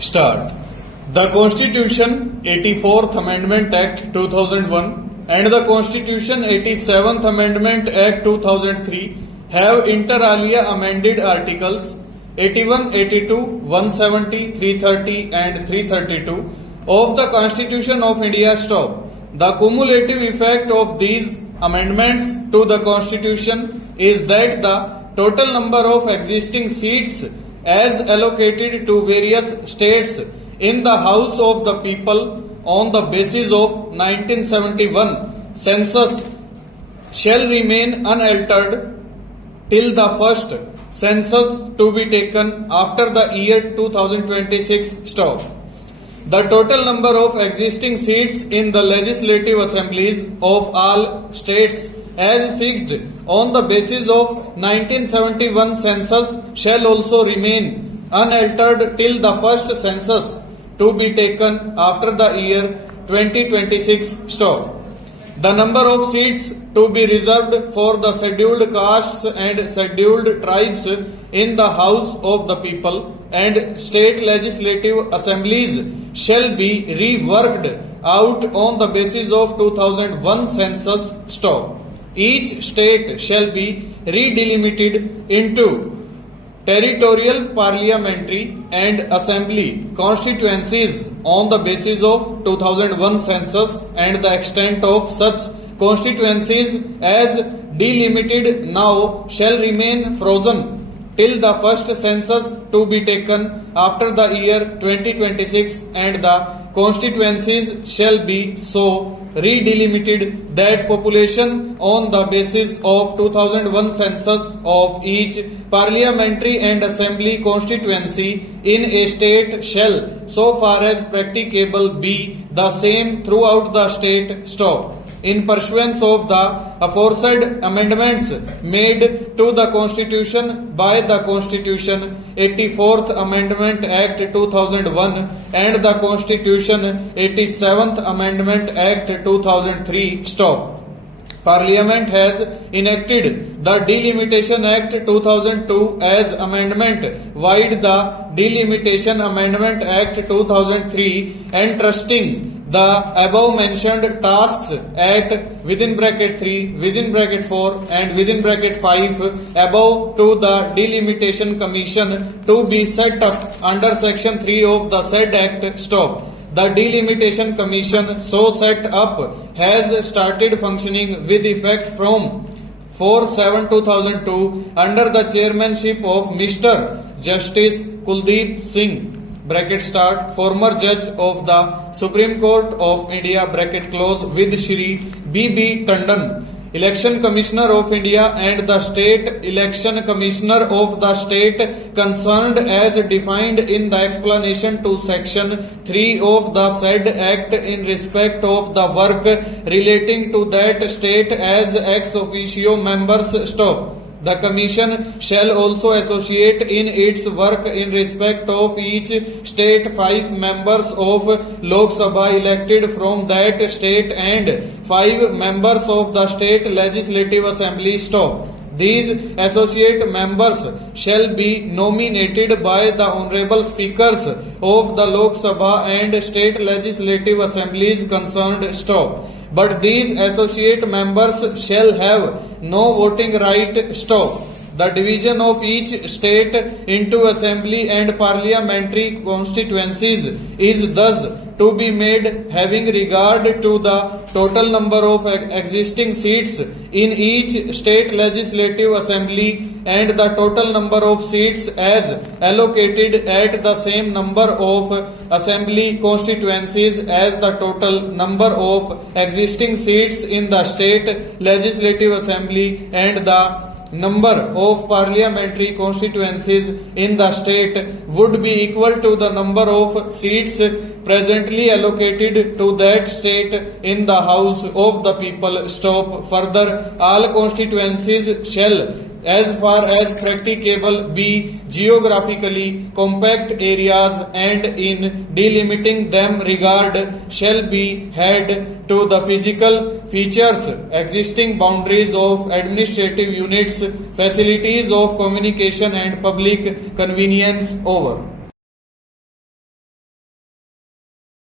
Start. The Constitution 84th Amendment Act 2001 and the Constitution 87th Amendment Act 2003 have inter alia amended articles 81, 82, 170, 330 and 332 of the Constitution of India. Stop. The cumulative effect of these amendments to the Constitution is that the total number of existing seats as allocated to various states in the House of the People on the basis of 1971 census shall remain unaltered till the first census to be taken after the year 2026. Stop. The total number of existing seats in the legislative assemblies of all states as fixed on the basis of 1971 census shall also remain unaltered till the first census to be taken after the year 2026. Stop. The number of seats to be reserved for the scheduled castes and scheduled tribes in the House of the People and state legislative assemblies shall be reworked out on the basis of 2001 census. Stop. Each state shall be redelimited into territorial, parliamentary and assembly constituencies on the basis of 2001 census, and the extent of such constituencies as delimited now shall remain frozen till the first census to be taken after the year 2026, and the constituencies shall be so redelimited that population on the basis of 2001 census of each parliamentary and assembly constituency in a state shall, so far as practicable, be the same throughout the state. Stop. In pursuance of the aforesaid amendments made to the Constitution by the Constitution 84th Amendment Act 2001 and the Constitution 87th Amendment Act 2003. Stop. Parliament has enacted the Delimitation Act 2002 as amendment wide the Delimitation Amendment Act 2003, entrusting the above mentioned tasks at within bracket 3, within bracket 4 and within bracket 5 above to the Delimitation Commission to be set up under section 3 of the said act. Stop. The Delimitation Commission so set up has started functioning with effect from 4/7/2002 under the chairmanship of Mr. Justice Kuldeep Singh bracket start, former judge of the Supreme Court of India bracket close, with Shri B.B. Tandon, Election Commissioner of India, and the State Election Commissioner of the state concerned as defined in the explanation to section 3 of the said act in respect of the work relating to that state as ex officio members. Stop. The Commission shall also associate in its work in respect of each state 5 members of Lok Sabha elected from that state and 5 members of the state legislative assembly. Stop. These associate members shall be nominated by the honorable speakers of the Lok Sabha and state legislative assemblies concerned. Stop. But these associate members shall have no voting right. Stop. The division of each state into assembly and parliamentary constituencies is thus to be made having regard to the total number of existing seats in each state legislative assembly and the total number of seats as allocated at the same number of assembly constituencies as the total number of existing seats in the state legislative assembly and the number of parliamentary constituencies in the state would be equal to the number of seats presently allocated to that state in the House of the People. Stop. Further, all constituencies shall, as far as practicable, be geographically compact areas, and in delimiting them regard shall be had to the physical features, existing boundaries of administrative units, facilities of communication and public convenience. Over.